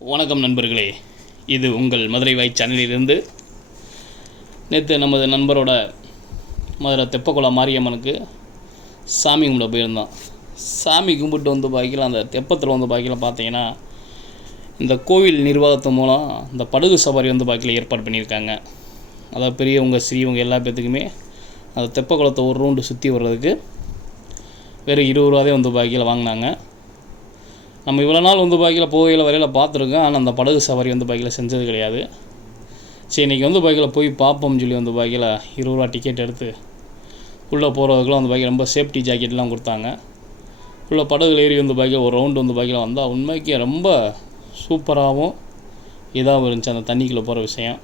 வணக்கம் நண்பர்களே, இது உங்கள் மதுரை வாய் சேனலிலிருந்து. நேற்று நமது நண்பரோட மதுரை தெப்பக்குளம் மாரியம்மனுக்கு சாமி கும்பிட போயிருந்தோம். சாமி கும்பிட்டு வந்து பார்க்கலாம், அந்த தெப்பத்தில் வந்து பார்க்கலாம் பார்த்தீங்கன்னா இந்த கோவில் நிர்வாகத்து மூலம் இந்த படகு சவாரி வந்து பார்க்கல ஏற்பாடு பண்ணியிருக்காங்க. அதாவது பெரியவங்க சிறியவங்க எல்லா பேர்த்துக்குமே அந்த தெப்பக்குளத்தை ஒரு ரவுண்டு சுற்றி வர்றதுக்கு வெறும் 20 ரூபாதே வந்து பார்க்கல வாங்கினாங்க. நம்ம இவ்வளோ நாள் வந்து பாக்கியில் போகையில் வரையில் பார்த்துருக்கோம், ஆனால் அந்த படகு சவாரி வந்து பாக்கியில் செஞ்சது கிடையாது. சரி, இன்றைக்கி வந்து பாக்கியில் போய் பார்ப்போம்னு சொல்லி வந்து பாக்கியில் 20 ரூபா டிக்கெட் எடுத்து உள்ளே போகிறதுக்குலாம் வந்து பாக்கியில் ரொம்ப சேஃப்டி ஜாக்கெட்லாம் கொடுத்தாங்க. உள்ளே படகுல ஏறி வந்து பாக்கியில் ஒரு ரவுண்டு வந்து பாக்கியில் வந்தால் உண்மைக்கு ரொம்ப சூப்பராகவும் இதாகவும் இருந்துச்சு அந்த தண்ணிக்குள்ளே போகிற விஷயம்.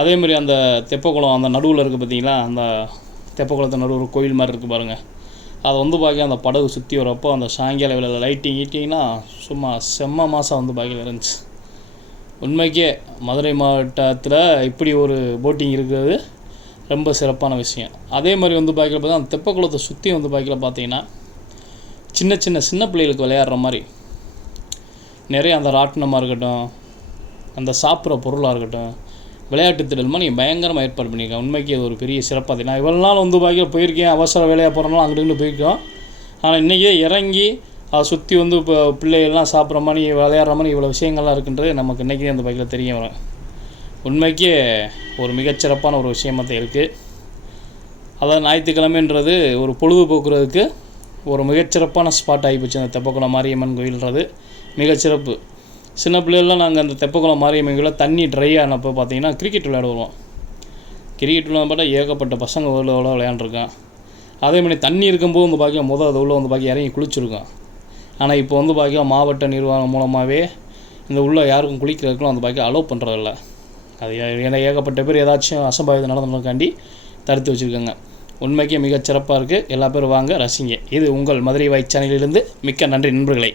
அதேமாதிரி அந்த தெப்பக்குளம் அந்த நடுவில் இருக்குது பார்த்தீங்களா, அந்த தெப்பக்குளத்தை நடுவில் கோயில் மாதிரி இருக்குது பாருங்கள். அதை வந்து பார்க்க அந்த படகு சுற்றி வரப்போ அந்த சாயங்கால வேளையில் லைட்டிங்னா சும்மா செம்ம மாதம் வந்து பாக்கியில் இருந்துச்சு. உண்மைக்கே மதுரை மாவட்டத்தில் இப்படி ஒரு போட்டிங் இருக்கிறது ரொம்ப சிறப்பான விஷயம். அதே மாதிரி வந்து பாக்கியில் பார்த்தா அந்த தெப்பக்குளத்தை சுற்றி வந்து பாக்கியில் பார்த்தீங்கன்னா சின்ன பிள்ளைகளுக்கு விளையாடுற மாதிரி நிறைய அந்த ராட்டினமாக இருக்கட்டும், அந்த சாப்பிட்ற பொருளாக இருக்கட்டும், விளையாட்டு திடல்மா நீங்கள் பயங்கரமாக ஏற்பாடு பண்ணியிருக்கேன். உண்மைக்கு அது ஒரு பெரிய சிறப்பாக. நான் இவ்வளோ நாள் வந்து பாக்கியில் போயிருக்கேன், அவசர வேலையாக போகிறனால அங்கிட்டு போயிருக்கோம். ஆனால் இன்றைக்கே இறங்கி அதை சுற்றி வந்து இப்போ பிள்ளைகள்லாம் சாப்பிட்ற மாதிரி விளையாடுற மாதிரி இவ்வளோ விஷயங்கள்லாம் இருக்குன்றது நமக்கு இன்றைக்கி அந்த பாக்கியில் தெரிய வரும். உண்மைக்கே ஒரு மிகச்சிறப்பான ஒரு விஷயமாக தான் இருக்குது. அதாவது ஞாயிற்றுக்கிழமைன்றது ஒரு பொழுதுபோக்குறதுக்கு ஒரு மிகச்சிறப்பான ஸ்பாட் ஆகிப்போச்சு அந்த தெப்பக்குளம் மாரியம்மன் கோயில்ன்றது மிகச்சிறப்பு. சின்ன பிள்ளைகள்லாம் நாங்கள் அந்த தெப்பக்குளம் மாரியம்மன் கோயிலில் தண்ணி ட்ரை ஆனப்போ பார்த்தீங்கன்னா கிரிக்கெட் விளையாட வருவோம். கிரிக்கெட் விளையாட பார்த்தா ஏகப்பட்ட பசங்க விளையாண்டுருக்கேன். அதே மாதிரி தண்ணி இருக்கும்போது வந்து பார்க்க அது உள்ளே வந்து பார்க்க இறங்கி குளிச்சுருக்கோம். ஆனால் இப்போ வந்து பார்க்க மாவட்ட நிர்வாகம் மூலமாகவே இந்த உள்ளே யாருக்கும் குளிக்கிறதுக்குலாம் வந்து பார்க்க அலோவ் பண்ணுறதில்ல. அது ஏன்னா ஏகப்பட்ட பேர் ஏதாச்சும் அசம்பாவிதம் நடந்ததுக்காண்டி தடுத்து வச்சுருக்காங்க. உண்மைக்கே மிகச்சிறப்பாக இருக்குது. எல்லா பேரும் வாங்க ரசிங்க. இது உங்கள் மதுரை வாய் சேனலிலிருந்து மிக்க நன்றி நண்பர்களே.